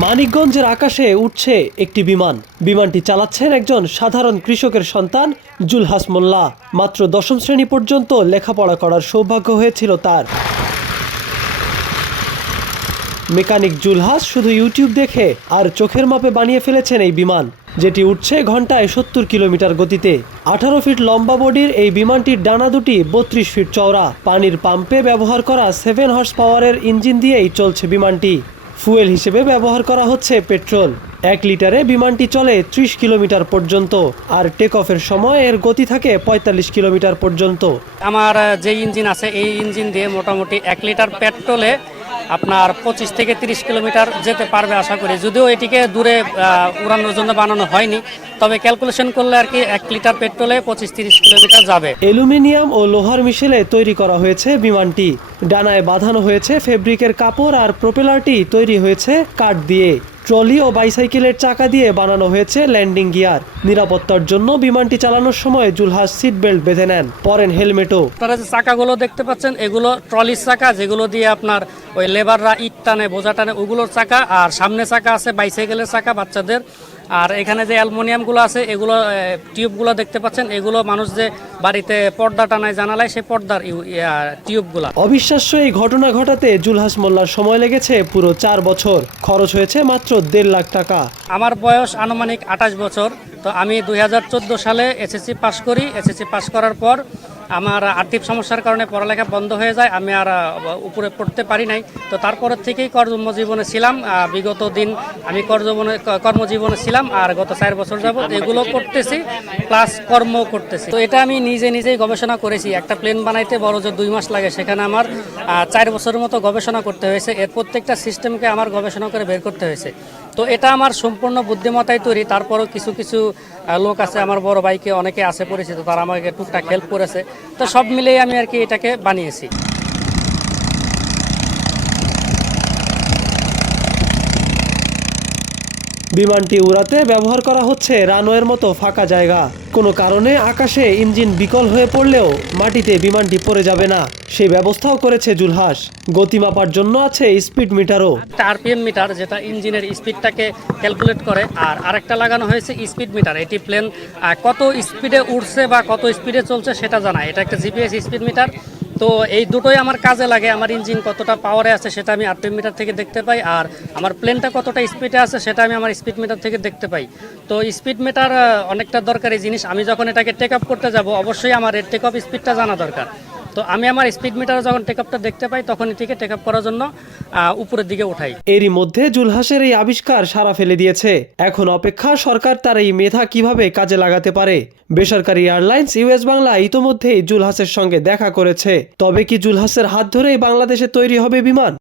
মানিকগঞ্জের আকাশে উঠছে একটি বিমান। বিমানটি চালাচ্ছেন একজন সাধারণ কৃষকের সন্তান জুলহাস মোল্লা। মাত্র দশম শ্রেণি পর্যন্ত লেখাপড়া করার সৌভাগ্য হয়েছিল তার। মেকানিক জুলহাস শুধু ইউটিউব দেখে আর চোখের মাপে বানিয়ে ফেলেছেন এই বিমান, যেটি উঠছে ঘন্টায় সত্তর কিলোমিটার গতিতে। আঠারো ফিট লম্বা বডির এই বিমানটির ডানা দুটি বত্রিশ ফিট চওড়া। পানির পাম্পে ব্যবহার করা সেভেন হর্স পাওয়ারের ইঞ্জিন দিয়েই চলছে বিমানটি। ফুয়েল হিসেবে ব্যবহার করা হচ্ছে পেট্রোল। এক লিটারে বিমানটি চলে ত্রিশ কিলোমিটার পর্যন্ত আর টেক অফের সময় এর গতি থাকে পঁয়তাল্লিশ কিলোমিটার পর্যন্ত। আমার যে ইঞ্জিন আছে এই ইঞ্জিন দিয়ে মোটামুটি এক লিটার পেট্রোলে আপনার পঁচিশ থেকে তিরিশ কিলোমিটার যেতে পারবে আশা করি। যদিও এটিকে দূরে উড়ানোর জন্য বানানো হয়নি তবে ক্যালকুলেশন করলে আর কি এক লিটার পেট্রোলে পঁচিশ তিরিশ কিলোমিটার যাবে। অ্যালুমিনিয়াম ও লোহার মিশেলে তৈরি করা হয়েছে বিমানটি। ডানায় বাঁধানো হয়েছে ফেব্রিকের কাপড় আর প্রোপেলারটি তৈরি হয়েছে কাঠ দিয়ে। ট্রলি ও বাইসাইকেলের চাকা দিয়ে বানানো হয়েছে ল্যান্ডিং গিয়ার। নিরাপত্তার জন্য বিমানটি চালানোর সময় জুলহাস সিট বেল্ট বেঁধে নেন, পরেন হেলমেটও। আপনারা যে চাকাগুলো দেখতে পাচ্ছেন, এগুলো ট্রলির চাকা, যেগুলো দিয়ে আপনার ওই লেবাররা ইট টানে, বোঝা টানে, ওগুলোর চাকা। আর সামনে চাকা আছে বাইসাইকেলের চাকা, বাচ্চাদের আর এখানে যে অ্যালমোনিয়ামগুলো আছে এগুলো টিউবগুলো দেখতে পাচ্ছেন। এগুলো মানুষ যে বাড়িতে পর্দা টানায় জানালায় সেই পর্দার টিউবগুলা। অবিশ্বাস্য এই ঘটনা ঘটাতে জুলহাস মোল্লার সময় লেগেছে পুরো চার বছর। খরচ হয়েছে মাত্র দেড় লাখ টাকা। আমার বয়স আনুমানিক আঠাশ বছর। তো আমি দুই হাজার চোদ্দ সালে এসএসসি পাশ করি। এসএসসি পাশ করার পর আমার আর্থিক সমস্যার কারণে পড়ালেখা বন্ধ হয়ে যায়, আমি আর উপরে পড়তে পারি নাই। তো তারপরের থেকেই কর্মজীবনে ছিলাম বিগত দিন আমি কর্মজীবনে কর্মজীবনে ছিলাম আর গত চার বছর যাবত এগুলো করতেছি প্লাস কর্ম করতেছি। তো এটা আমি নিজে নিজেই গবেষণা করেছি। একটা প্লেন বানাইতে বড় যে দুই মাস লাগে, সেখানে আমার চার বছরের মতো গবেষণা করতে হয়েছে। এর প্রত্যেকটা সিস্টেমকে আমার গবেষণা করে বের করতে হয়েছে। তো এটা আমার সম্পূর্ণ বুদ্ধিমত্তায় তৈরি। তারপরও কিছু কিছু লোক আছে, আমার বড় ভাইকে অনেকে আছে পরিচিত, তারা আমাকে টুকটাক হেল্প করেছে। তো সব মিলেই আমি আর কি এটাকে বানিয়েছি। বিমানটি উড়াতে ব্যবহার করা হচ্ছে রানওয়ের মতো ফাঁকা জায়গা। কোনো কারণে আকাশে ইঞ্জিন বিকল হয়ে পড়লেও মাটিতে বিমানটি পড়ে যাবে না। সেই ব্যবস্থাও করেছে জুলহাস। গতি মাপার জন্য আছে স্পিড মিটারও। আরপিএম মিটার যেটা ইঞ্জিনের স্পিডটাকে ক্যালকুলেট করে, আর আরেকটা লাগানো হয়েছে স্পিড মিটার। এটি প্লেন কত স্পিডে উঠছে বা কত স্পিডে চলছে সেটা জানায় এটা একটা জিপিএস স্পিড মিটার। তো এই দুটোই আমার কাজে লাগে, আমার ইঞ্জিন কতটা পাওয়ারে আছে সেটা আমি আরপিএম মিটার থেকে দেখতে পাই, আর আমার প্লেনটা কতটা স্পিডে আছে সেটা আমি আমার স্পিড মিটার থেকে দেখতে পাই। তো স্পিড মিটার অনেকটা দরকারি জিনিস। আমি যখন এটাকে টেক আপ করতে যাব, অবশ্যই আমার এর টেক আপ স্পিডটা জানা দরকার। তো আমি আমার স্পিড মিটারে যখন টেক আপটা দেখতে পাই তখন এটিকে টেক আপ করার জন্য উপরের দিকে উঠাই। এরই মধ্যে জুলহাসের এই আবিষ্কার সারা ফেলে দিয়েছে। এখন অপেক্ষা সরকার তার এই মেধা কীভাবে কাজে লাগাতে পারে? বেসরকারি এয়ারলাইন্স ইউএস বাংলা ইতোমধ্যেই জুলহাসের সঙ্গে দেখা করেছে। তবে কি জুলহাসের হাত ধরেই বাংলাদেশে তৈরি হবে বিমান?